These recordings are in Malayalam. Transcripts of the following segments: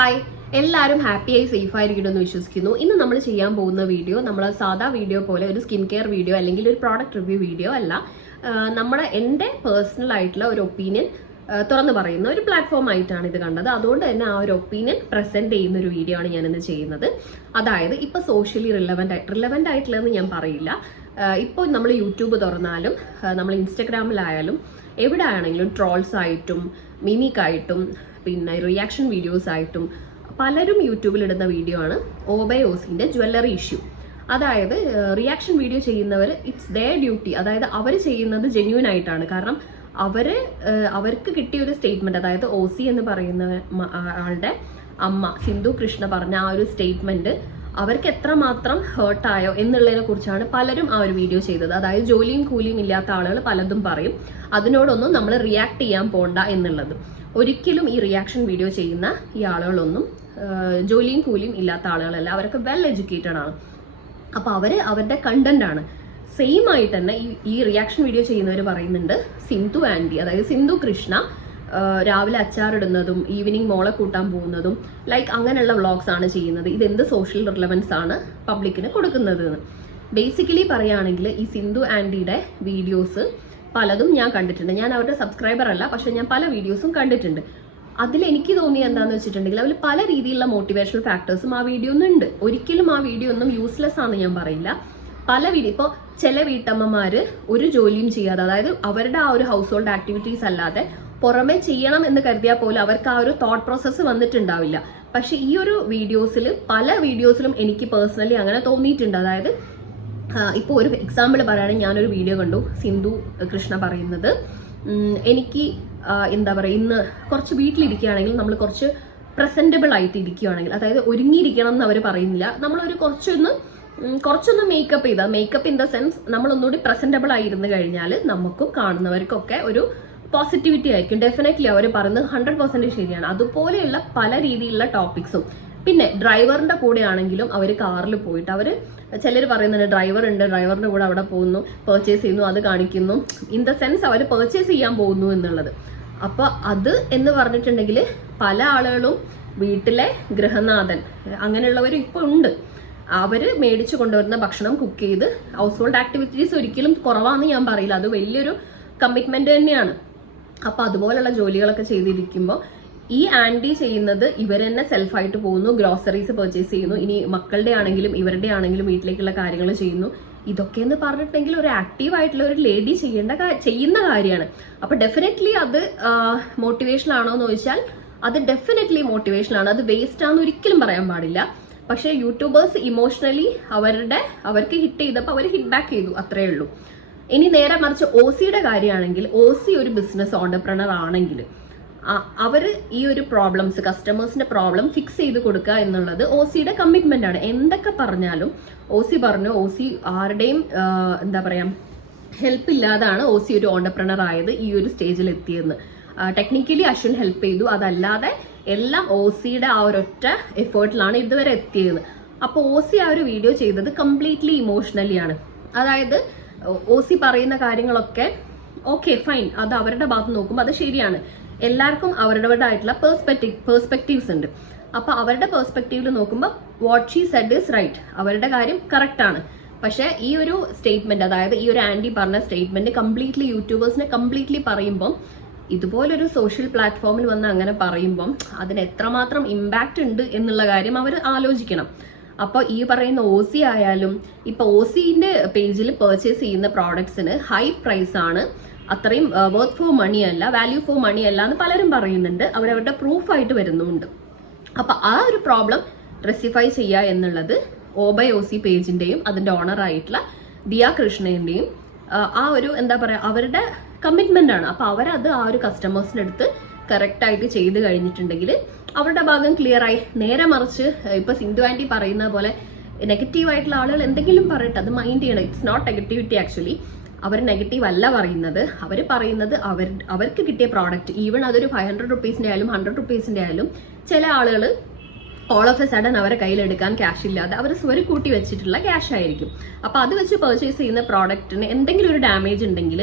ഹായ്, എല്ലാവരും ഹാപ്പിയായി സേഫ് ആയിരിക്കണമെന്ന് വിശ്വസിക്കുന്നു. ഇന്ന് നമ്മൾ ചെയ്യാൻ പോകുന്ന വീഡിയോ നമ്മൾ സാധാ വീഡിയോ പോലെ ഒരു സ്കിൻ കെയർ വീഡിയോ അല്ലെങ്കിൽ ഒരു പ്രോഡക്റ്റ് റിവ്യൂ വീഡിയോ അല്ല. എൻ്റെ പേഴ്സണൽ ആയിട്ടുള്ള ഒരു ഒപ്പീനിയൻ തുറന്നു പറയുന്ന ഒരു പ്ലാറ്റ്ഫോം ആയിട്ടാണ് ഇത് കണ്ടത്. അതുകൊണ്ട് തന്നെ ആ ഒരു ഒപ്പീനിയൻ പ്രസന്റ് ചെയ്യുന്ന ഒരു വീഡിയോ ആണ് ഞാനിന്ന് ചെയ്യുന്നത്. അതായത് ഇപ്പൊ സോഷ്യലി റിലവന്റ് ആയിട്ടുള്ളതെന്ന് ഞാൻ പറയില്ല. ഇപ്പോൾ നമ്മൾ യൂട്യൂബ് തുറന്നാലും നമ്മൾ ഇൻസ്റ്റഗ്രാമിലായാലും എവിടെ ആണെങ്കിലും ട്രോൾസ് ആയിട്ടും മിമിക്കായിട്ടും പിന്നെ റിയാക്ഷൻ വീഡിയോസ് ആയിട്ടും പലരും യൂട്യൂബിൽ ഇടുന്ന വീഡിയോ ആണ് ഓബൈ ഓസിന്റെ ജ്വല്ലറി ഇഷ്യൂ. അതായത് റിയാക്ഷൻ വീഡിയോ ചെയ്യുന്നവർ ഇറ്റ്സ് ദെയർ ഡ്യൂട്ടി, അതായത് അവർ ചെയ്യുന്നത് ജെന്യൂൻ ആയിട്ടാണ്. കാരണം അവർക്ക് കിട്ടിയ ഒരു സ്റ്റേറ്റ്മെന്റ്, അതായത് ഓസി എന്ന് പറയുന്ന ആളുടെ അമ്മ സിന്ധു കൃഷ്ണ പറഞ്ഞ ആ ഒരു സ്റ്റേറ്റ്മെന്റ് അവർക്ക് എത്രമാത്രം ഹേർട്ടായോ എന്നുള്ളതിനെ കുറിച്ചാണ് പലരും ആ ഒരു വീഡിയോ ചെയ്തത്. അതായത് ജോലിയും കൂലിയും ഇല്ലാത്ത ആളുകൾ പലതും പറയും, അതിനോടൊന്നും നമ്മൾ റിയാക്ട് ചെയ്യാൻ പോണ്ട എന്നുള്ളത്. ഒരിക്കലും ഈ റിയാക്ഷൻ വീഡിയോ ചെയ്യുന്ന ഈ ആളുകളൊന്നും ജോലിയും കൂലിയും ഇല്ലാത്ത ആളുകളല്ല, അവരൊക്കെ വെൽ എഡ്യൂക്കേറ്റഡ് ആണ്. അപ്പൊ അവരുടെ കണ്ടന്റ് ആണ്. സെയിം ആയിട്ട് തന്നെ ഈ റിയാക്ഷൻ വീഡിയോ ചെയ്യുന്നവർ പറയുന്നുണ്ട് സിന്ധു ആന്റി, അതായത് സിന്ധു കൃഷ്ണ രാവിലെ അച്ചാറിടുന്നതും ഈവനിങ് മോളെ കൂട്ടാൻ പോകുന്നതും ലൈക്ക് അങ്ങനെയുള്ള വ്ളോഗ്സ് ആണ് ചെയ്യുന്നത്. ഇതെന്ത് സോഷ്യൽ റിലവൻസ് ആണ് പബ്ലിക്കിന് കൊടുക്കുന്നത് എന്ന് ബേസിക്കലി പറയുകയാണെങ്കിൽ ഈ സിന്ധു ആന്റിയുടെ വീഡിയോസ് പലതും ഞാൻ കണ്ടിട്ടുണ്ട്. ഞാൻ അവരുടെ സബ്സ്ക്രൈബർ അല്ല, പക്ഷെ ഞാൻ പല വീഡിയോസും കണ്ടിട്ടുണ്ട്. അതിൽ എനിക്ക് തോന്നിയത് എന്താണെന്ന് വെച്ചിട്ടുണ്ടെങ്കിൽ അതിൽ പല രീതിയിലുള്ള മോട്ടിവേഷണൽ ഫാക്ടേഴ്സും ആ വീഡിയോ ഒന്നുണ്ട്. ഒരിക്കലും ആ വീഡിയോ ഒന്നും യൂസ്ലെസ് ആണെന്ന് ഞാൻ പറയില്ല. പല വീഡിയോ ഇപ്പോൾ ചില വീട്ടമ്മമാര് ഒരു ജോലിയും ചെയ്യാതെ, അതായത് അവരുടെ ആ ഒരു ഹൗസ് ഹോൾഡ് ആക്ടിവിറ്റീസ് അല്ലാതെ പുറമെ ചെയ്യണം എന്ന് കരുതിയാൽ പോലും അവർക്ക് ആ ഒരു തോട്ട് പ്രോസസ്സ് വന്നിട്ടുണ്ടാവില്ല. പക്ഷെ ഈ ഒരു പല വീഡിയോസിലും എനിക്ക് പേഴ്സണലി അങ്ങനെ തോന്നിയിട്ടുണ്ട്. അതായത് ഇപ്പോൾ ഒരു എക്സാമ്പിൾ പറയുകയാണെങ്കിൽ ഞാനൊരു വീഡിയോ കണ്ടു സിന്ധു കൃഷ്ണ പറയുന്നത്, എനിക്ക് എന്താ പറയുക, ഇന്ന് കുറച്ച് വീട്ടിലിരിക്കുകയാണെങ്കിൽ നമ്മൾ കുറച്ച് പ്രസന്റബിൾ ആയിട്ട് ഇരിക്കുകയാണെങ്കിൽ, അതായത് ഒരുങ്ങിയിരിക്കണം എന്ന് അവർ പറയുന്നില്ല, നമ്മളൊരു കുറച്ചൊന്ന് മേക്കപ്പ് ചെയ്താൽ, മേക്കപ്പ് ഇൻ ദ സെൻസ് നമ്മളൊന്നുകൂടി പ്രസന്റബിൾ ആയിരുന്നു കഴിഞ്ഞാൽ നമുക്കും കാണുന്നവർക്കൊക്കെ ഒരു പോസിറ്റിവിറ്റി ആയിരിക്കും. ഡെഫിനറ്റ്ലി അവർ പറയുന്നത് 100% ശരിയാണ്. അതുപോലെയുള്ള പല രീതിയിലുള്ള ടോപ്പിക്സും. പിന്നെ ഡ്രൈവറിന്റെ കൂടെ ആണെങ്കിലും അവർ കാറിൽ പോയിട്ട് ചിലർ പറയുന്നുണ്ട് ഡ്രൈവറിന്റെ കൂടെ അവിടെ പോകുന്നു, പർച്ചേസ് ചെയ്യുന്നു, അത് കാണിക്കുന്നു, ഇൻ ദ സെൻസ് അവർ പർച്ചേസ് ചെയ്യാൻ പോകുന്നു എന്നുള്ളത്. അപ്പൊ അത് എന്ന് പറഞ്ഞിട്ടുണ്ടെങ്കിൽ പല ആളുകളും വീട്ടിലെ ഗൃഹനാഥൻ അങ്ങനെയുള്ളവരും ഇപ്പൊ ഉണ്ട്. അവര് മേടിച്ചു കൊണ്ടുവരുന്ന ഭക്ഷണം കുക്ക് ചെയ്ത് ഹൗസ് ഹോൾഡ് ആക്ടിവിറ്റീസ് ഒരിക്കലും കുറവാന്ന് ഞാൻ പറയില്ല, അത് വലിയൊരു കമ്മിറ്റ്മെന്റ് തന്നെയാണ്. അപ്പൊ അതുപോലുള്ള ജോലികളൊക്കെ ചെയ്തിരിക്കുമ്പോൾ ഈ ആന്റി ചെയ്യുന്നത് ഇവർ തന്നെ സെൽഫായിട്ട് പോകുന്നു, ഗ്രോസറീസ് പർച്ചേസ് ചെയ്യുന്നു, ഇനി മക്കളുടെ ആണെങ്കിലും ഇവരുടെ ആണെങ്കിലും വീട്ടിലേക്കുള്ള കാര്യങ്ങൾ ചെയ്യുന്നു. ഇതൊക്കെ എന്ന് പറഞ്ഞിട്ടുണ്ടെങ്കിൽ ഒരു ആക്റ്റീവ് ആയിട്ടുള്ള ഒരു ലേഡി ചെയ്യുന്ന കാര്യമാണ്. അപ്പൊ ഡെഫിനറ്റ്ലി അത് മോട്ടിവേഷൻ ആണോ എന്ന് ചോദിച്ചാൽ അത് ഡെഫിനറ്റ്ലി മോട്ടിവേഷൻ ആണ്. അത് വേസ്റ്റ് ആണെന്ന് ഒരിക്കലും പറയാൻ പാടില്ല. പക്ഷെ യൂട്യൂബേഴ്സ് ഇമോഷണലി അവർക്ക് ഹിറ്റ് ചെയ്തപ്പോൾ അവർ ഹിറ്റ് ബാക്ക് ചെയ്തു, അത്രേ ഉള്ളൂ. ഇനി നേരെ മറിച്ച് ഓസിയുടെ കാര്യമാണെങ്കിൽ, ഓസി ഒരു ബിസിനസ് ഓണ്ടർപ്രണർ ആണെങ്കിൽ അവര് ഈ ഒരു പ്രോബ്ലംസ്, കസ്റ്റമേഴ്സിന്റെ പ്രോബ്ലം ഫിക്സ് ചെയ്ത് കൊടുക്കുക എന്നുള്ളത് ഓസിയുടെ കമ്മിറ്റ്മെന്റ് ആണ്. എന്തൊക്കെ പറഞ്ഞാലും ഓസി ആരുടെയും എന്താ പറയാ ഹെൽപ്പ് ഇല്ലാതാണ് ഓസി ഒരു ഓണ്ടർപ്രണർ ആയത്, ഈ ഒരു സ്റ്റേജിൽ എത്തിയെന്ന്. ടെക്നിക്കലി അശ്വിൻ ഹെൽപ്പ് ചെയ്തു, അതല്ലാതെ എല്ലാം ഓസിയുടെ ആ ഒരൊറ്റ എഫേർട്ടിലാണ് ഇതുവരെ എത്തിയത്. അപ്പൊ ഓസി ആ ഒരു വീഡിയോ ചെയ്തത് കംപ്ലീറ്റ്ലി ഇമോഷണലി ആണ്. അതായത് ഓസി പറയുന്ന കാര്യങ്ങളൊക്കെ ഓക്കെ ഫൈൻ, അത് അവരുടെ ഭാഗത്ത് നോക്കുമ്പോൾ അത് ശരിയാണ്. എല്ലാവർക്കും അവരുടേതായിട്ടുള്ള പേഴ്സ്പെക്റ്റീവ്സ് ഉണ്ട്. അപ്പൊ അവരുടെ പേഴ്സ്പെക്റ്റീവിൽ നോക്കുമ്പോൾ what she said is right, അവരുടെ കാര്യം കറക്റ്റ് ആണ്. പക്ഷെ ഈ ഒരു സ്റ്റേറ്റ്മെന്റ്, അതായത് ഈ ഒരു ആന്റി പറഞ്ഞ സ്റ്റേറ്റ്മെന്റ് കംപ്ലീറ്റ്ലി യൂട്യൂബേഴ്സിനെ കംപ്ലീറ്റ്ലി പറയുമ്പോൾ, ഇതുപോലൊരു സോഷ്യൽ പ്ലാറ്റ്ഫോമിൽ വന്ന് അങ്ങനെ പറയുമ്പം അതിന് എത്രമാത്രം ഇമ്പാക്റ്റ് ഉണ്ട് എന്നുള്ള കാര്യം അവർ ആലോചിക്കണം. അപ്പൊ ഈ പറയുന്ന ഓസി ആയാലും ഇപ്പൊ ഓസിന്റെ പേജിൽ പർച്ചേസ് ചെയ്യുന്ന പ്രോഡക്ട്സിന് ഹൈ പ്രൈസ് ആണ്, അത്രയും വർത്ത് ഫോർ മണി അല്ല, വാല്യൂ ഫോർ മണി അല്ല എന്ന് പലരും പറയുന്നുണ്ട്. അവരവരുടെ പ്രൂഫായിട്ട് വരുന്നുണ്ട്. അപ്പൊ ആ ഒരു പ്രോബ്ലം റെസിഫൈ ചെയ്യുക എന്നുള്ളത് ഓബൈ ഓസി പേജിന്റെയും അതിന്റെ ഓണർ ആയിട്ടുള്ള ദിയ കൃഷ്ണന്റെയും ആ ഒരു എന്താ പറയാ അവരുടെ കമ്മിറ്റ്മെന്റ് ആണ്. അപ്പൊ അവരത് ആ ഒരു കസ്റ്റമേഴ്സിന്റെ അടുത്ത് കറക്റ്റ് ആയിട്ട് ചെയ്ത് കഴിഞ്ഞിട്ടുണ്ടെങ്കിൽ അവരുടെ ഭാഗം ക്ലിയർ ആയി. നേരെ മറിച്ച് ഇപ്പൊ സിന്ധു ആന്റി പറയുന്ന പോലെ നെഗറ്റീവ് ആയിട്ടുള്ള ആളുകൾ എന്തെങ്കിലും പറയട്ടെ, അത് മൈൻഡ് ചെയ്യണം. It's not negativity. ആക്ച്വലി അവർ നെഗറ്റീവ് അല്ല പറയുന്നത്. അവർ പറയുന്നത് അവർക്ക് കിട്ടിയ പ്രോഡക്റ്റ്, ഈവൻ അതൊരു 500 റുപ്പീസിന്റെ ആയാലും 100 റുപ്പീസിന്റെ ആയാലും, ചില ആളുകൾ ഓൾ ഓഫ് എ സഡൻ അവരെ കയ്യിലെടുക്കാൻ ക്യാഷ് ഇല്ലാതെ അവർ സ്വരം കൂട്ടി വെച്ചിട്ടുള്ള ക്യാഷ് ആയിരിക്കും. അപ്പൊ അത് വെച്ച് പർച്ചേസ് ചെയ്യുന്ന പ്രോഡക്റ്റിന് എന്തെങ്കിലും ഒരു ഡാമേജ് ഉണ്ടെങ്കിൽ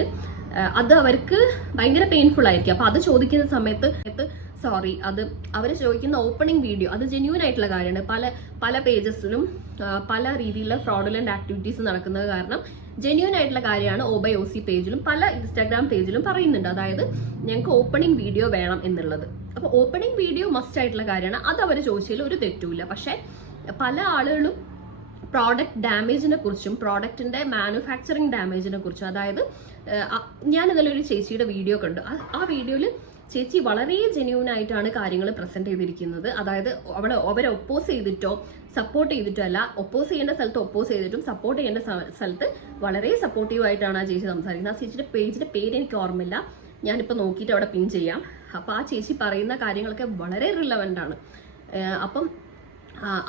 അത് അവർക്ക് ഭയങ്കര പെയിൻഫുൾ ആയിരിക്കും. അപ്പൊ അത് ചോദിക്കുന്ന സമയത്ത് സോറി, അത് അവർ ചോദിക്കുന്ന ഓപ്പണിംഗ് വീഡിയോ അത് ജെന്യൂൻ ആയിട്ടുള്ള കാര്യമാണ്. പല പേജസിലും പല രീതിയിലുള്ള ഫ്രോഡുലന്റ് ആക്ടിവിറ്റീസ് നടക്കുന്നത് കാരണം ജെന്യൂൻ ആയിട്ടുള്ള കാര്യമാണ് OBYOC പേജിലും പല ഇൻസ്റ്റാഗ്രാം പേജിലും പറയുന്നുണ്ട്. അതായത് ഞങ്ങൾക്ക് ഓപ്പണിംഗ് വീഡിയോ വേണം എന്നുള്ളത്. അപ്പോൾ ഓപ്പണിംഗ് വീഡിയോ മസ്റ്റ് ആയിട്ടുള്ള കാര്യമാണ്. അത് അവർ ചോദിച്ചതിൽ ഒരു തെറ്റുമില്ല. പക്ഷെ പല ആളുകളും പ്രോഡക്റ്റ് ഡാമേജിനെ കുറിച്ചും പ്രോഡക്റ്റിന്റെ മാനുഫാക്ചറിങ് ഡാമേജിനെ കുറിച്ചും, അതായത് ഞാൻ ഇതിലൊരു ചേച്ചിയുടെ വീഡിയോ കണ്ടു. ആ വീഡിയോയിൽ ചേച്ചി വളരെ ജെന്യൂൻ ആയിട്ടാണ് കാര്യങ്ങൾ പ്രസന്റ് ചെയ്തിരിക്കുന്നത്. അതായത് അവരെ ഒപ്പോസ് ചെയ്തിട്ടോ സപ്പോർട്ട് ചെയ്തിട്ടോ അല്ല, ഒപ്പോസ് ചെയ്യേണ്ട സ്ഥലത്ത് ഒപ്പോസ് ചെയ്തിട്ടും സപ്പോർട്ട് ചെയ്യേണ്ട സ്ഥലത്ത് വളരെ സപ്പോർട്ടീവ് ആയിട്ടാണ് ആ ചേച്ചി സംസാരിക്കുന്നത്. ആ ചേച്ചിയുടെ പേജിന്റെ പേര് എനിക്ക് ഓർമ്മയില്ല, ഞാനിപ്പോൾ നോക്കിയിട്ട് അവിടെ പിൻ ചെയ്യാം. അപ്പം ആ ചേച്ചി പറയുന്ന കാര്യങ്ങളൊക്കെ വളരെ റിലവൻ്റ് ആണ്. അപ്പം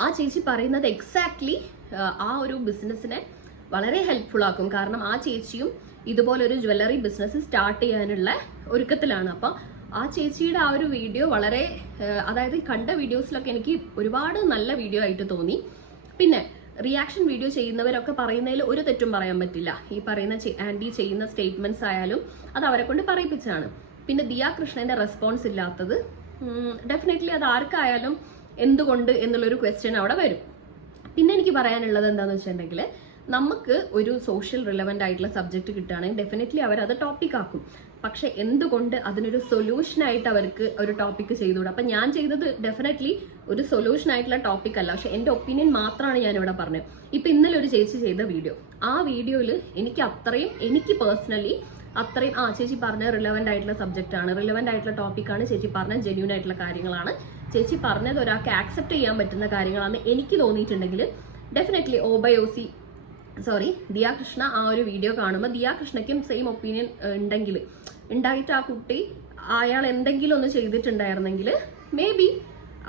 ആ ചേച്ചി പറയുന്നത് എക്സാക്ട്ലി ആ ഒരു ബിസിനസ്സിനെ വളരെ ഹെൽപ്ഫുൾ ആക്കും. കാരണം ആ ചേച്ചിയും ഇതുപോലൊരു ജ്വല്ലറി ബിസിനസ് സ്റ്റാർട്ട് ചെയ്യാനുള്ള ഒരുക്കത്തിലാണ്. അപ്പം ആ ചേച്ചിയുടെ ആ ഒരു വീഡിയോ വളരെ, അതായത് കണ്ട വീഡിയോസിലൊക്കെ എനിക്ക് ഒരുപാട് നല്ല വീഡിയോ ആയിട്ട് തോന്നി. പിന്നെ റിയാക്ഷൻ വീഡിയോ ചെയ്യുന്നവരൊക്കെ പറയുന്നതിൽ ഒരു തെറ്റും പറയാൻ പറ്റില്ല. ഈ പറയുന്ന ആൻറ്റി ചെയ്യുന്ന സ്റ്റേറ്റ്മെന്റ്സ് ആയാലും അത് അവരെ കൊണ്ട് പറയിപ്പിച്ചാണ്. പിന്നെ ദിയ കൃഷ്ണന്റെ റെസ്പോൺസ് ഇല്ലാത്തത് ഡെഫിനറ്റ്ലി അത് ആർക്കായാലും എന്തുകൊണ്ട് എന്നുള്ളൊരു ക്വസ്റ്റ്യൻ അവിടെ വരും. പിന്നെ എനിക്ക് പറയാനുള്ളത് എന്താണെന്ന് വെച്ചിട്ടുണ്ടെങ്കിൽ, നമുക്ക് ഒരു സോഷ്യൽ റിലവൻ്റ് ആയിട്ടുള്ള സബ്ജക്റ്റ് കിട്ടുകയാണെങ്കിൽ ഡെഫിനറ്റ്ലി അവരത് ടോപ്പിക് ആക്കും. പക്ഷെ എന്തുകൊണ്ട് അതിനൊരു സൊല്യൂഷൻ ആയിട്ട് അവർക്ക് ഒരു ടോപ്പിക് ചെയ്തുകൂടാ? അപ്പം ഞാൻ ചെയ്തത് ഡെഫിനറ്റ്ലി ഒരു സൊല്യൂഷൻ ആയിട്ടുള്ള ടോപ്പിക് അല്ല, പക്ഷെ എൻ്റെ ഒപ്പീനിയൻ മാത്രമാണ് ഞാൻ ഇവിടെ പറഞ്ഞത്. ഇപ്പം ഇന്നലെ ഒരു ചേച്ചി ചെയ്ത വീഡിയോ, ആ വീഡിയോയിൽ എനിക്ക് പേഴ്സണലി അത്രയും ചേച്ചി പറഞ്ഞ റിലവൻ്റ് ആയിട്ടുള്ള സബ്ജക്റ്റ് ആണ്, റിലവൻ്റ് ആയിട്ടുള്ള ടോപ്പിക്കാണ്, ചേച്ചി പറഞ്ഞ ജെന്യൂൻ ആയിട്ടുള്ള കാര്യങ്ങളാണ്, ചേച്ചി പറഞ്ഞത് ഒരാൾക്ക് ആക്സെപ്റ്റ് ചെയ്യാൻ പറ്റുന്ന കാര്യങ്ങളാണ് എനിക്ക് തോന്നിയിട്ടുണ്ടെങ്കിൽ ഡെഫിനറ്റ്ലി ദിയ കൃഷ്ണ ആ ഒരു വീഡിയോ കാണുമ്പോൾ ദിയ കൃഷ്ണയ്ക്കും സെയിം ഒപ്പീനിയൻ ഉണ്ടായിട്ട് ആ കുട്ടി അയാൾ എന്തെങ്കിലും ഒന്ന് ചെയ്തിട്ടുണ്ടായിരുന്നെങ്കിൽ മേ ബി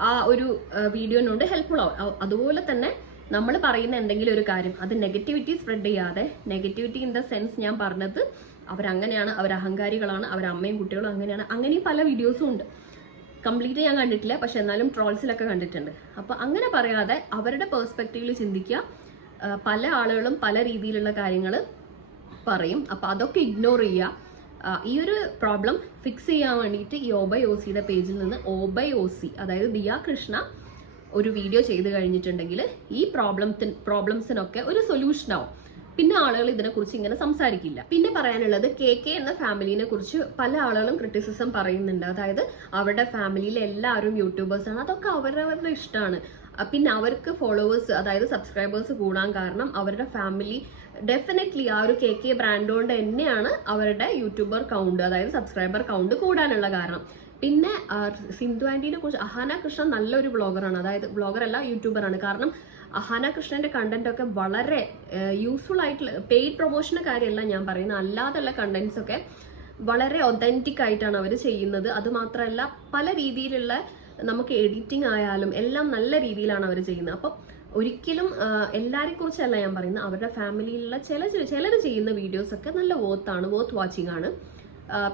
ആ ഒരു വീഡിയോനോട് ഹെൽപ്ഫുൾ ആവും. അതുപോലെ തന്നെ നമ്മൾ പറയുന്ന എന്തെങ്കിലും ഒരു കാര്യം അത് നെഗറ്റിവിറ്റി സ്പ്രെഡ് ചെയ്യാതെ, നെഗറ്റിവിറ്റി ഇൻ ദ സെൻസ് ഞാൻ പറഞ്ഞത് അവരങ്ങനെയാണ്, അവർ അഹങ്കാരികളാണ്, അവരമ്മയും കുട്ടികളും അങ്ങനെയാണ്, അങ്ങനെയും പല വീഡിയോസും ഉണ്ട്. കംപ്ലീറ്റ് ഞാൻ കണ്ടിട്ടില്ല, പക്ഷെ എന്നാലും ട്രോൾസിലൊക്കെ കണ്ടിട്ടുണ്ട്. അപ്പൊ അങ്ങനെ പറയാതെ അവരുടെ പേഴ്സ്പെക്റ്റീവിൽ ചിന്തിക്കുക. പല ആളുകളും പല രീതിയിലുള്ള കാര്യങ്ങൾ പറയും, അപ്പൊ അതൊക്കെ ഇഗ്നോർ ചെയ്യുക. ഈ ഒരു പ്രോബ്ലം ഫിക്സ് ചെയ്യാൻ വേണ്ടിയിട്ട് ഈ OBYOCയുടെ പേജിൽ നിന്ന് OBYOC, അതായത് ദിയ കൃഷ്ണ ഒരു വീഡിയോ ചെയ്ത് കഴിഞ്ഞിട്ടുണ്ടെങ്കിൽ ഈ പ്രോബ്ലംസിനൊക്കെ ഒരു സൊല്യൂഷൻ ആവും. പിന്നെ ആളുകൾ ഇതിനെക്കുറിച്ച് ഇങ്ങനെ സംസാരിക്കില്ല. പിന്നെ പറയാനുള്ളത് KK എന്ന ഫാമിലിനെ കുറിച്ച് പല ആളുകളും ക്രിറ്റിസിസം പറയുന്നുണ്ട്. അതായത് അവരുടെ ഫാമിലിയിലെ എല്ലാവരും യൂട്യൂബേഴ്സാണ്, അതൊക്കെ അവരവരുടെ ഇഷ്ടമാണ്. പിന്നെ അവർക്ക് ഫോളോവേഴ്സ്, അതായത് സബ്സ്ക്രൈബേഴ്സ് കൂടാൻ കാരണം അവരുടെ ഫാമിലി ഡെഫിനറ്റ്ലി ആ ഒരു KK ബ്രാൻഡ് കൊണ്ട് തന്നെയാണ് അവരുടെ യൂട്യൂബർ കൗണ്ട്, അതായത് സബ്സ്ക്രൈബർ കൗണ്ട് കൂടാനുള്ള കാരണം. പിന്നെ സിന്ധു ആന്റിനെ കുറിച്ച്, അഹാന കൃഷ്ണൻ നല്ലൊരു വ്ളോഗറാണ്, അതായത് വ്ളോഗർ അല്ല യൂട്യൂബറാണ്. കാരണം അഹാന കൃഷ്ണന്റെ കണ്ടന്റ് ഒക്കെ വളരെ യൂസ്ഫുൾ ആയിട്ടുള്ള, പെയ്ഡ് പ്രൊമോഷന്റെ കാര്യമല്ല ഞാൻ പറയുന്നത്, അല്ലാതെയുള്ള കണ്ടന്റ്സ് ഒക്കെ വളരെ ഒതന്റിക് ആയിട്ടാണ് അവർ ചെയ്യുന്നത്. അത് മാത്രമല്ല പല രീതിയിലുള്ള നമുക്ക് എഡിറ്റിംഗ് ആയാലും എല്ലാം നല്ല രീതിയിലാണ് അവർ ചെയ്യുന്നത്. അപ്പം ഒരിക്കലും എല്ലാരെ കുറിച്ചല്ല ഞാൻ പറയുന്നത്, അവരുടെ ഫാമിലിയിലുള്ള ചിലർ ചെയ്യുന്ന വീഡിയോസ് ഒക്കെ നല്ല വർത്ത് വാച്ചിങ് ആണ്.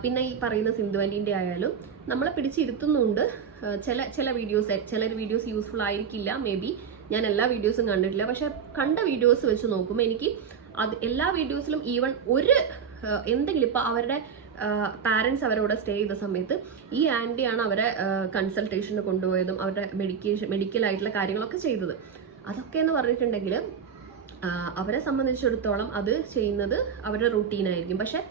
പിന്നെ ഈ പറയുന്ന സിന്ധു ആന്റിന്റെ ആയാലും നമ്മളെ പിടിച്ചിരുത്തുന്നുണ്ട്. ചില വീഡിയോസ് യൂസ്ഫുൾ ആയിരിക്കില്ല, മേ ബി ഞാൻ എല്ലാ വീഡിയോസും കണ്ടിട്ടില്ല, പക്ഷെ കണ്ട വീഡിയോസ് വെച്ച് നോക്കുമ്പോൾ എനിക്ക് എല്ലാ വീഡിയോസിലും ഈവൻ എന്തെങ്കിലും ഇപ്പൊ അവരുടെ പാരന്റ്സ് അവരോട് സ്റ്റേ ചെയ്ത സമയത്ത് ഈ ആന്റിയാണ് അവരെ കൺസൾട്ടേഷന് കൊണ്ടുപോയതും അവരുടെ മെഡിക്കൽ ആയിട്ടുള്ള കാര്യങ്ങളൊക്കെ ചെയ്തത്. അതൊക്കെ എന്ന് പറഞ്ഞിട്ടുണ്ടെങ്കിൽ അവരെ സംബന്ധിച്ചിടത്തോളം അത് ചെയ്യുന്നത് അവരുടെ റൂട്ടീനായിരിക്കും. പക്ഷെ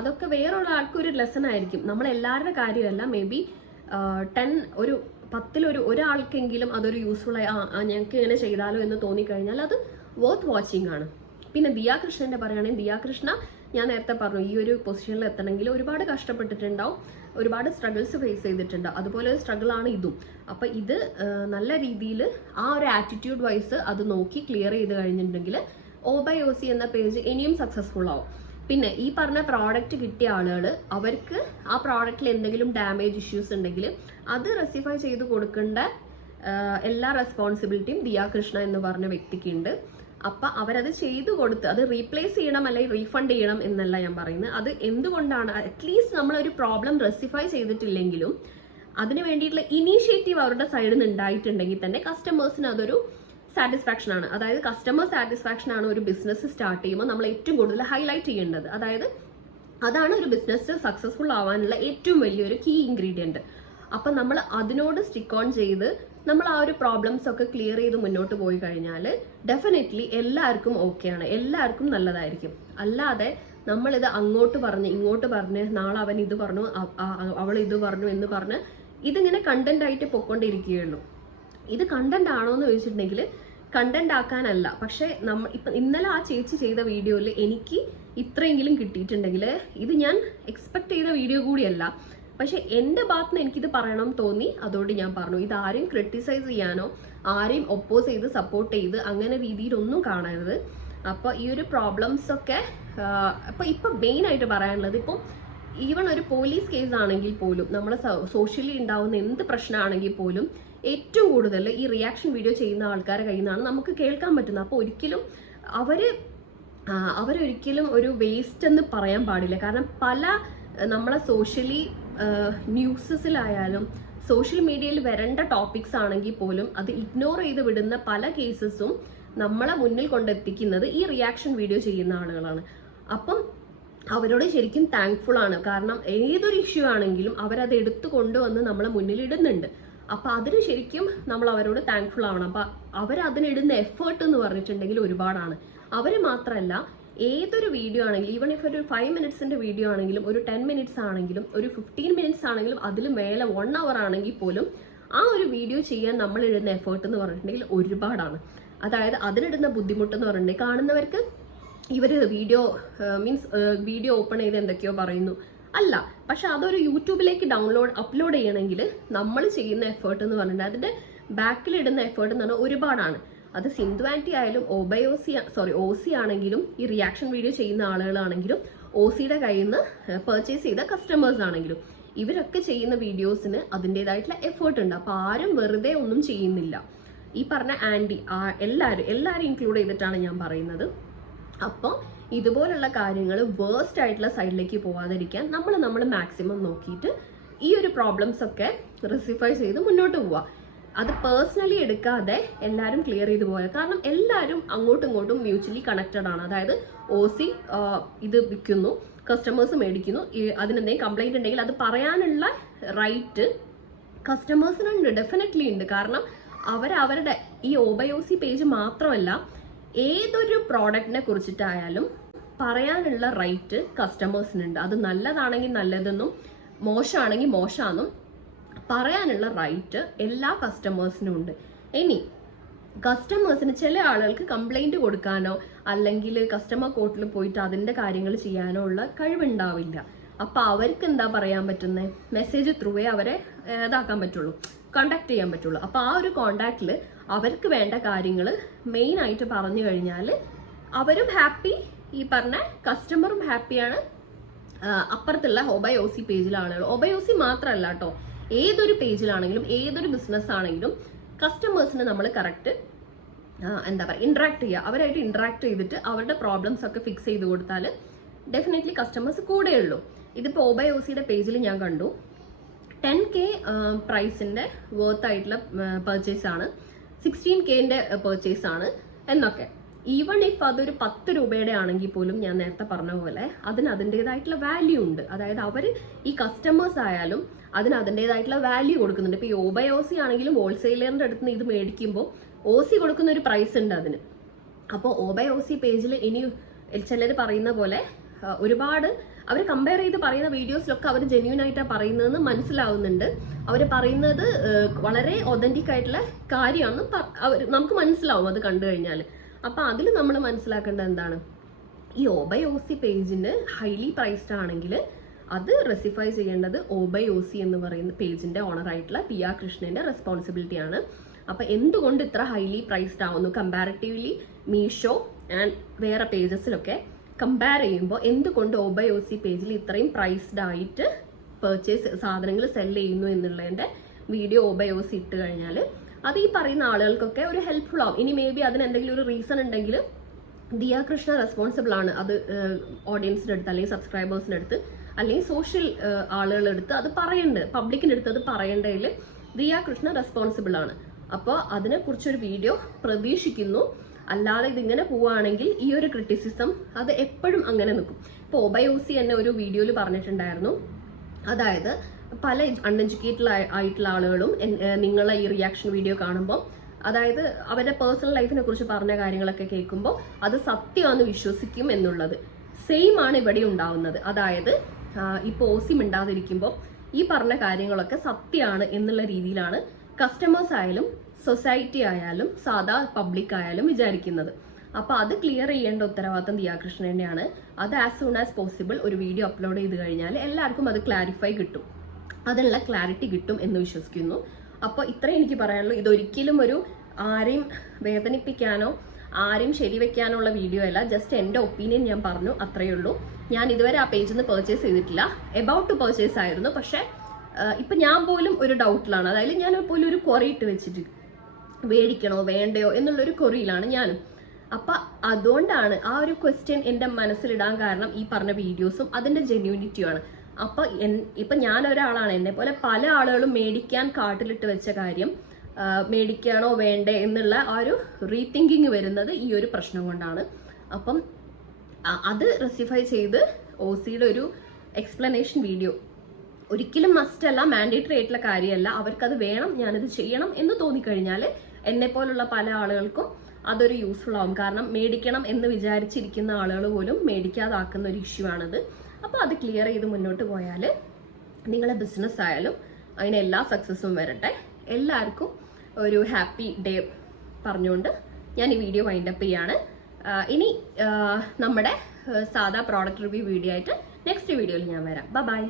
അതൊക്കെ വേറൊരാൾക്ക് ഒരു ലെസൺ ആയിരിക്കും. നമ്മളെല്ലാവരുടെ കാര്യമല്ല, മേ ബി 10 ഒരാൾക്കെങ്കിലും അതൊരു യൂസ്ഫുൾ ആയി ഞങ്ങൾക്ക് ഇങ്ങനെ ചെയ്താലോ എന്ന് തോന്നിക്കഴിഞ്ഞാൽ അത് വർത്ത് വാച്ചിങ് ആണ്. പിന്നെ ദിയ കൃഷ്ണന്റെ പറയുകയാണെങ്കിൽ, ദിയ കൃഷ്ണ ഞാൻ നേരത്തെ പറഞ്ഞു ഈ ഒരു പൊസിഷനിൽ എത്തണമെങ്കിൽ ഒരുപാട് കഷ്ടപ്പെട്ടിട്ടുണ്ടാവും, ഒരുപാട് സ്ട്രഗിൾസ് ഫേസ് ചെയ്തിട്ടുണ്ടാവും. അതുപോലെ ഒരു സ്ട്രഗിൾ ആണ് ഇതും. അപ്പൊ ഇത് നല്ല രീതിയിൽ ആ ഒരു ആറ്റിറ്റ്യൂഡ് വൈസ് അത് നോക്കി ക്ലിയർ ചെയ്ത് കഴിഞ്ഞിട്ടുണ്ടെങ്കിൽ OBYOC എന്ന പേജ് ഇനിയും സക്സസ്ഫുൾ ആവും. പിന്നെ ഈ പറഞ്ഞ പ്രോഡക്റ്റ് കിട്ടിയ ആളുകൾ അവർക്ക് ആ പ്രോഡക്റ്റിൽ എന്തെങ്കിലും ഡാമേജ് ഇഷ്യൂസ് ഉണ്ടെങ്കിൽ അത് റെസിഫൈ ചെയ്ത് കൊടുക്കേണ്ട എല്ലാ റെസ്പോൺസിബിലിറ്റിയും ദിയ കൃഷ്ണ എന്ന് പറഞ്ഞ വ്യക്തിക്കുണ്ട്. അപ്പൊ അവരത് ചെയ്തു കൊടുത്ത് അത് റീപ്ലേസ് ചെയ്യണം അല്ലെങ്കിൽ റീഫണ്ട് ചെയ്യണം എന്നല്ല ഞാൻ പറയുന്നത്. അത് എന്തുകൊണ്ടാണ്, അറ്റ്ലീസ്റ്റ് നമ്മളൊരു പ്രോബ്ലം റെസിഫൈ ചെയ്തിട്ടില്ലെങ്കിലും അതിന് വേണ്ടിയിട്ടുള്ള ഇനീഷ്യേറ്റീവ് അവരുടെ സൈഡിൽ നിന്ന് ഉണ്ടായിട്ടുണ്ടെങ്കിൽ തന്നെ കസ്റ്റമേഴ്സിന് അതൊരു സാറ്റിസ്ഫാക്ഷൻ ആണ്. അതായത് കസ്റ്റമർ സാറ്റിസ്ഫാക്ഷൻ ആണ് ഒരു ബിസിനസ് സ്റ്റാർട്ട് ചെയ്യുമ്പോൾ നമ്മൾ ഏറ്റവും കൂടുതൽ ഹൈലൈറ്റ് ചെയ്യേണ്ടത്. അതായത് അതാണ് ഒരു ബിസിനസ് സക്സസ്ഫുൾ ആവാനുള്ള ഏറ്റവും വലിയൊരു കീ ഇൻഗ്രീഡിയന്റ്. അപ്പം നമ്മൾ അതിനോട് സ്റ്റിക്ക് ഓൺ ചെയ്ത് നമ്മൾ ആ ഒരു പ്രോബ്ലംസ് ഒക്കെ ക്ലിയർ ചെയ്ത് മുന്നോട്ട് പോയി കഴിഞ്ഞാൽ ഡെഫിനറ്റ്ലി എല്ലാവർക്കും ഓക്കെയാണ്, എല്ലാവർക്കും നല്ലതായിരിക്കും. അല്ലാതെ നമ്മളിത് അങ്ങോട്ട് പറഞ്ഞ് ഇങ്ങോട്ട് പറഞ്ഞ് നാളെ അവൻ ഇത് പറഞ്ഞു അവൾ ഇത് പറഞ്ഞു എന്ന് പറഞ്ഞ് ഇതിങ്ങനെ കണ്ടന്റ് ആയിട്ട് പൊയ്ക്കൊണ്ടിരിക്കുകയുള്ളൂ. ഇത് കണ്ടന്റ് ആണോ എന്ന് ചോദിച്ചിട്ടുണ്ടെങ്കിൽ കണ്ടന്റ് ആക്കാനല്ല. പക്ഷെ ഇപ്പം ഇന്നലെ ആ ചേച്ചി ചെയ്ത വീഡിയോയിൽ എനിക്ക് ഇത്രയെങ്കിലും കിട്ടിയിട്ടുണ്ടെങ്കിൽ ഇത് ഞാൻ എക്സ്പെക്ട് ചെയ്ത വീഡിയോ കൂടിയല്ല. പക്ഷെ എൻ്റെ ഭാഗത്ത് നിന്ന് എനിക്കിത് പറയണം തോന്നി, അതുകൊണ്ട് ഞാൻ പറഞ്ഞു. ഇത് ആരെയും ക്രിട്ടിസൈസ് ചെയ്യാനോ ആരെയും ഒപ്പോസ് ചെയ്ത് സപ്പോർട്ട് ചെയ്ത് അങ്ങനെ രീതിയിലൊന്നും കാണരുത്. അപ്പോൾ ഈ ഒരു പ്രോബ്ലംസ് ഒക്കെ ഇപ്പം മെയിൻ ആയിട്ട് പറയാനുള്ളത്, ഇപ്പം ഈവൺ ഒരു പോലീസ് കേസ് ആണെങ്കിൽ പോലും നമ്മളെ സോഷ്യലി ഉണ്ടാവുന്ന എന്ത് പ്രശ്നമാണെങ്കിൽ പോലും ഏറ്റവും കൂടുതൽ ഈ റിയാക്ഷൻ വീഡിയോ ചെയ്യുന്ന ആൾക്കാരുടെ കയ്യിൽ നിന്നാണ് നമുക്ക് കേൾക്കാൻ പറ്റുന്നത്. അപ്പോൾ ഒരിക്കലും അവരൊരിക്കലും ഒരു വേസ്റ്റ് എന്ന് പറയാൻ പാടില്ല. കാരണം പല നമ്മളെ സോഷ്യലി ന്യൂസസിലായാലും സോഷ്യൽ മീഡിയയിൽ വരേണ്ട ടോപ്പിക്സ് ആണെങ്കിൽ പോലും അത് ഇഗ്നോർ ചെയ്ത് വിടുന്ന പല കേസസും നമ്മളെ മുന്നിൽ കൊണ്ടെത്തിക്കുന്നത് ഈ റിയാക്ഷൻ വീഡിയോ ചെയ്യുന്ന ആളുകളാണ്. അപ്പം അവരോട് ശരിക്കും താങ്ക്ഫുൾ ആണ്. കാരണം ഏതൊരു ഇഷ്യൂ ആണെങ്കിലും അവരത് എടുത്തു കൊണ്ടുവന്ന് നമ്മളെ മുന്നിൽ ഇടുന്നുണ്ട്. അപ്പൊ അതിന് ശരിക്കും നമ്മൾ അവരോട് താങ്ക്ഫുൾ ആവണം. അപ്പൊ അവരതിനിടുന്ന എഫേർട്ട് എന്ന് പറഞ്ഞിട്ടുണ്ടെങ്കിൽ ഒരുപാടാണ്. അവര് മാത്രമല്ല, ഏതൊരു വീഡിയോ ആണെങ്കിലും, ഈവൺ ഇഫ് ഒരു 5 മിനിറ്റ്സിന്റെ വീഡിയോ ആണെങ്കിലും ഒരു 10 മിനിറ്റ്സ് ആണെങ്കിലും ഒരു 15 മിനിറ്റ്സ് ആണെങ്കിലും അതിൽ മേലെ 1 അവർ ആണെങ്കിൽ പോലും ആ ഒരു വീഡിയോ ചെയ്യാൻ നമ്മൾ ഇടുന്ന എഫേർട്ട് എന്ന് പറഞ്ഞിട്ടുണ്ടെങ്കിൽ ഒരുപാടാണ്. അതായത് അതിനിടുന്ന ബുദ്ധിമുട്ടെന്ന് പറഞ്ഞിട്ടുണ്ടെങ്കിൽ കാണുന്നവർക്ക് ഇവര് വീഡിയോ ഓപ്പൺ ചെയ്ത് എന്തൊക്കെയോ പറയുന്നു അല്ല, പക്ഷെ അതൊരു യൂട്യൂബിലേക്ക് അപ്ലോഡ് ചെയ്യണമെങ്കിൽ നമ്മൾ ചെയ്യുന്ന എഫേർട്ട് എന്ന് പറഞ്ഞിട്ടുണ്ടെങ്കിൽ അതിന്റെ ബാക്കിൽ ഇടുന്ന എഫേർട്ട് എന്ന് പറഞ്ഞാൽ ഒരുപാടാണ്. അത് സിന്ധു ആന്റി ആയാലും ഓസി ആണെങ്കിലും ഈ റിയാക്ഷൻ വീഡിയോ ചെയ്യുന്ന ആളുകളാണെങ്കിലും ഓസിയുടെ കയ്യിൽ നിന്ന് പർച്ചേസ് ചെയ്ത കസ്റ്റമേഴ്സ് ആണെങ്കിലും ഇവരൊക്കെ ചെയ്യുന്ന വീഡിയോസിന് അതിൻ്റെതായിട്ടുള്ള എഫേർട്ട് ഉണ്ട്. അപ്പൊ ആരും വെറുതെ ഒന്നും ചെയ്യുന്നില്ല. ഈ പറഞ്ഞ ആന്റി എല്ലാവരും ഇൻക്ലൂഡ് ചെയ്തിട്ടാണ് ഞാൻ പറയുന്നത്. അപ്പോൾ ഇതുപോലുള്ള കാര്യങ്ങൾ വേഴ്സ്റ്റ് ആയിട്ടുള്ള സൈഡിലേക്ക് പോവാതിരിക്കാൻ നമ്മൾ മാക്സിമം നോക്കിയിട്ട് ഈ ഒരു പ്രോബ്ലംസ് ഒക്കെ റെസിഫൈ ചെയ്ത് മുന്നോട്ട് പോവുക. അത് പേഴ്സണലി എടുക്കാതെ എല്ലാവരും ക്ലിയർ ചെയ്ത് പോയാൽ, കാരണം എല്ലാവരും അങ്ങോട്ടും ഇങ്ങോട്ടും മ്യൂച്വലി കണക്റ്റഡ് ആണ്. അതായത് ഓസി ഇത് വിൽക്കുന്നു, കസ്റ്റമേഴ്സ് മേടിക്കുന്നു, അതിനെന്തെങ്കിലും കംപ്ലൈന്റ് ഉണ്ടെങ്കിൽ അത് പറയാനുള്ള റൈറ്റ് കസ്റ്റമേഴ്സിനുണ്ട്, ഡെഫിനറ്റ്ലി ഉണ്ട്. കാരണം അവരുടെ ഈ ഓബയോസി പേജ് മാത്രമല്ല, ഏതൊരു പ്രോഡക്റ്റിനെ കുറിച്ചിട്ടായാലും പറയാനുള്ള റൈറ്റ് കസ്റ്റമേഴ്സിനുണ്ട്. അത് നല്ലതാണെങ്കിൽ നല്ലതെന്നും മോശമാണെങ്കിൽ മോശമാണെന്നും പറയാനുള്ള റൈറ്റ് എല്ലാ കസ്റ്റമേഴ്സിനും ഉണ്ട്. ഇനി കസ്റ്റമേഴ്സിന് ചില ആളുകൾക്ക് കംപ്ലൈന്റ് കൊടുക്കാനോ അല്ലെങ്കിൽ കസ്റ്റമർ കോർട്ടിൽ പോയിട്ട് അതിന്റെ കാര്യങ്ങൾ ചെയ്യാനോ ഉള്ള കഴിവുണ്ടാവില്ല. അപ്പൊ അവർക്ക് എന്താ പറയാൻ പറ്റുന്നത്? മെസ്സേജ് ത്രൂവേ അവരെ ഇതാക്കാൻ പറ്റുള്ളൂ, കോണ്ടാക്ട് ചെയ്യാൻ പറ്റുള്ളൂ. അപ്പൊ ആ ഒരു കോണ്ടാക്റ്റിൽ അവർക്ക് വേണ്ട കാര്യങ്ങൾ മെയിൻ ആയിട്ട് പറഞ്ഞു കഴിഞ്ഞാൽ അവരും ഹാപ്പി, ഈ പറഞ്ഞ കസ്റ്റമറും ഹാപ്പിയാണ്. അപ്പുറത്തുള്ള ഒബയോസി പേജിലെ ആളുകൾ, ഒബയോസി മാത്രമല്ല കേട്ടോ, ഏതൊരു പേജിലാണെങ്കിലും ഏതൊരു ബിസിനസ് ആണെങ്കിലും കസ്റ്റമേഴ്സിന് നമ്മൾ കറക്റ്റ് എന്താ പറയുക ഇന്ററാക്ട് ചെയ്യുക. അവരായിട്ട് ഇന്ററാക്ട് ചെയ്തിട്ട് അവരുടെ പ്രോബ്ലംസ് ഒക്കെ ഫിക്സ് ചെയ്ത് കൊടുത്താൽ ഡെഫിനറ്റ്ലി കസ്റ്റമേഴ്സ് കൂടെയുള്ളൂ. ഇതിപ്പോൾ ഒബയോസിയുടെ പേജിൽ ഞാൻ കണ്ടു 10K പ്രൈസിന്റെ വർത്ത് ആയിട്ടുള്ള പർച്ചേസ് ആണ്, 16Kന്റെ പർച്ചേസ് ആണ് എന്നൊക്കെ. ഈവൺ ഇഫ് അതൊരു 10 രൂപയുടെ ആണെങ്കിൽ പോലും ഞാൻ നേരത്തെ പറഞ്ഞ പോലെ അതിന് അതിൻ്റെതായിട്ടുള്ള വാല്യൂ ഉണ്ട്. അതായത് അവർ ഈ കസ്റ്റമേഴ്സ് ആയാലും അതിന് അതിൻ്റെതായിട്ടുള്ള വാല്യൂ കൊടുക്കുന്നുണ്ട്. ഇപ്പൊ ഈ ഒബയോസി ആണെങ്കിലും ഹോൾസെയിലറിന്റെ അടുത്ത് നിന്ന് ഇത് മേടിക്കുമ്പോൾ ഓസി കൊടുക്കുന്ന ഒരു പ്രൈസ് ഉണ്ട് അതിന്. അപ്പോൾ ഒബയോസി പേജിൽ ഇനി ചിലർ പറയുന്ന പോലെ ഒരുപാട് അവർ കമ്പയർ ചെയ്ത് പറയുന്ന വീഡിയോസിലൊക്കെ അവർ ജെന്യൂൻ ആയിട്ടാണ് പറയുന്നതെന്ന് മനസ്സിലാവുന്നുണ്ട്. അവർ പറയുന്നത് വളരെ ഒതന്റിക് ആയിട്ടുള്ള കാര്യമാണെന്ന് നമുക്ക് മനസ്സിലാവും അത് കണ്ടു കഴിഞ്ഞാൽ. അപ്പൊ അതിൽ നമ്മൾ മനസ്സിലാക്കേണ്ടത് എന്താണ്? ഈ ഒബയോസി പേജിന് ഹൈലി പ്രൈസ്ഡ് ആണെങ്കിൽ അത് റെസിഫൈ ചെയ്യേണ്ടത് ഒബയോസി എന്ന് പറയുന്ന പേജിന്റെ ഓണർ ആയിട്ടുള്ള പിയ കൃഷ്ണന്റെ റെസ്പോൺസിബിലിറ്റി ആണ്. അപ്പൊ എന്തുകൊണ്ട് ഇത്ര ഹൈലി പ്രൈസ്ഡ് ആവുന്നു കമ്പാരിറ്റീവ്ലി മീഷോ ആൻഡ് വേറെ പേജസിലൊക്കെ കമ്പയർ ചെയ്യുമ്പോൾ എന്തുകൊണ്ട് ഒബയോസി പേജിൽ ഇത്രയും പ്രൈസ്ഡ് ആയിട്ട് പർച്ചേസ് സാധനങ്ങൾ സെല് ചെയ്യുന്നു എന്നുള്ളതിന്റെ വീഡിയോ ഒബയോസി ഇട്ട് കഴിഞ്ഞാൽ അത് ഈ പറയുന്ന ആളുകൾക്കൊക്കെ ഒരു ഹെൽപ്ഫുൾ ആവും. ഇനി മേ ബി അതിന് എന്തെങ്കിലും ഒരു റീസൺ ഉണ്ടെങ്കിൽ ദിയ കൃഷ്ണ റെസ്പോൺസിബിൾ ആണ് അത് ഓഡിയൻസിന്റെ അടുത്ത് അല്ലെങ്കിൽ സബ്സ്ക്രൈബേഴ്സിന്റെ അടുത്ത് അല്ലെങ്കിൽ സോഷ്യൽ ആളുകളുടെ അടുത്ത് അത് പറയേണ്ടത്, പബ്ലിക്കിന്റെ അടുത്ത് അത് പറയേണ്ടതിൽ ദിയ കൃഷ്ണ റെസ്പോൺസിബിൾ ആണ്. അപ്പോൾ അതിനെക്കുറിച്ചൊരു വീഡിയോ പ്രതീക്ഷിക്കുന്നു. അല്ലാതെ ഇതിങ്ങനെ പോവുകയാണെങ്കിൽ ഈ ഒരു ക്രിറ്റിസിസം അത് എപ്പോഴും അങ്ങനെ നിൽക്കും. ഇപ്പോൾ ഒബയോസി എന്നെ ഒരു വീഡിയോയിൽ പറഞ്ഞിട്ടുണ്ടായിരുന്നു, അതായത് പല അൺഎഡ്യൂക്കേറ്റഡ് ആയിട്ടുള്ള ആളുകളും നിങ്ങളെ ഈ റിയാക്ഷൻ വീഡിയോ കാണുമ്പോൾ, അതായത് അവരുടെ പേഴ്സണൽ ലൈഫിനെ കുറിച്ച് പറഞ്ഞ കാര്യങ്ങളൊക്കെ കേൾക്കുമ്പോൾ അത് സത്യമാണെന്ന് വിശ്വസിക്കും എന്നുള്ളത് സെയിം ആണ് ഇവിടെ ഉണ്ടാവുന്നത്. അതായത് ഇപ്പോൾ ഓസി മിണ്ടാതിരിക്കുമ്പോൾ ഈ പറഞ്ഞ കാര്യങ്ങളൊക്കെ സത്യമാണ് എന്നുള്ള രീതിയിലാണ് കസ്റ്റമേഴ്സ് ആയാലും സൊസൈറ്റി ആയാലും സാധാ പബ്ലിക് ആയാലും വിചാരിക്കുന്നത്. അപ്പോൾ അത് ക്ലിയർ ചെയ്യേണ്ട ഉത്തരവാദിത്തം ദിയാകൃഷ്ണൻ്റെയാണ്. അത് ആസ് സൂൺ ആസ് പോസിബിൾ ഒരു വീഡിയോ അപ്ലോഡ് ചെയ്ത് കഴിഞ്ഞാൽ എല്ലാവർക്കും അത് ക്ലാരിഫൈ കിട്ടും, അതിനുള്ള ക്ലാരിറ്റി കിട്ടും എന്ന് വിശ്വസിക്കുന്നു. അപ്പോൾ ഇത്രയും എനിക്ക് പറയാനുള്ളൂ. ഇതൊരിക്കലും ഒരു ആരെയും വേദനിപ്പിക്കാനോ ആരെയും ശരിവെക്കാനോ ഉള്ള വീഡിയോ അല്ല. ജസ്റ്റ് എൻ്റെ ഒപ്പീനിയൻ ഞാൻ പറഞ്ഞു, അത്രയേ ഉള്ളൂ. ഞാൻ ഇതുവരെ ആ പേജിൽ നിന്ന് പർച്ചേസ് ചെയ്തിട്ടില്ല. എബൌട്ട് ടു പർച്ചേസ് ആയിരുന്നു. പക്ഷേ ഇപ്പം ഞാൻ പോലും ഒരു ഡൗട്ടിലാണ്. അതായത് ഞാൻ പോലും ഒരു ക്വറി ഇട്ട് വെച്ചിട്ട് മേടിക്കണോ വേണ്ടയോ എന്നുള്ളൊരു ക്വറിയിലാണ് ഞാനും. അപ്പം അതുകൊണ്ടാണ് ആ ഒരു ക്വസ്റ്റ്യൻ എൻ്റെ മനസ്സിലിടാൻ കാരണം ഈ പറഞ്ഞ വീഡിയോസും അതിൻ്റെ ജെന്യൂനിറ്റിയുമാണ്. അപ്പം ഇപ്പം ഞാൻ ഒരാളാണ്, എന്നെ പോലെ പല ആളുകളും മേടിക്കാൻ കാർട്ടിലിട്ട് വെച്ച കാര്യം മേടിക്കണോ വേണ്ടേ എന്നുള്ള ആ ഒരു റീതിങ്കിങ് വരുന്നത് ഈ ഒരു പ്രശ്നം കൊണ്ടാണ്. അപ്പം അത് റെസിഫൈ ചെയ്ത് ഓസിയുടെ ഒരു എക്സ്പ്ലനേഷൻ വീഡിയോ ഒരിക്കലും മസ്റ്റ് അല്ല, മാൻഡേറ്ററി ആയിട്ടുള്ള കാര്യമല്ല. അവർക്കത് വേണം, ഞാനത് ചെയ്യണം എന്ന് തോന്നിക്കഴിഞ്ഞാൽ എന്നെ പോലുള്ള പല ആളുകൾക്കും അതൊരു യൂസ്ഫുൾ ആവും. കാരണം മേടിക്കണം എന്ന് വിചാരിച്ചിരിക്കുന്ന ആളുകൾ പോലും മേടിക്കാതാക്കുന്ന ഒരു ഇഷ്യൂ ആണിത്. അപ്പോൾ അത് ക്ലിയർ ചെയ്ത് മുന്നോട്ട് പോയാൽ നിങ്ങളെ ബിസിനസ് ആയാലും അതിന് എല്ലാ സക്സസ്സും വരട്ടെ. എല്ലാവർക്കും ഒരു ഹാപ്പി ഡേ പറഞ്ഞുകൊണ്ട് ഞാൻ ഈ വീഡിയോ വൈൻഡപ്പ് ചെയ്യാണ്. ഇനി നമ്മുടെ സാധാ പ്രോഡക്റ്റ് റിവ്യൂ വീഡിയോ ആയിട്ട് നെക്സ്റ്റ് വീഡിയോയിൽ ഞാൻ വരാം. ബൈ.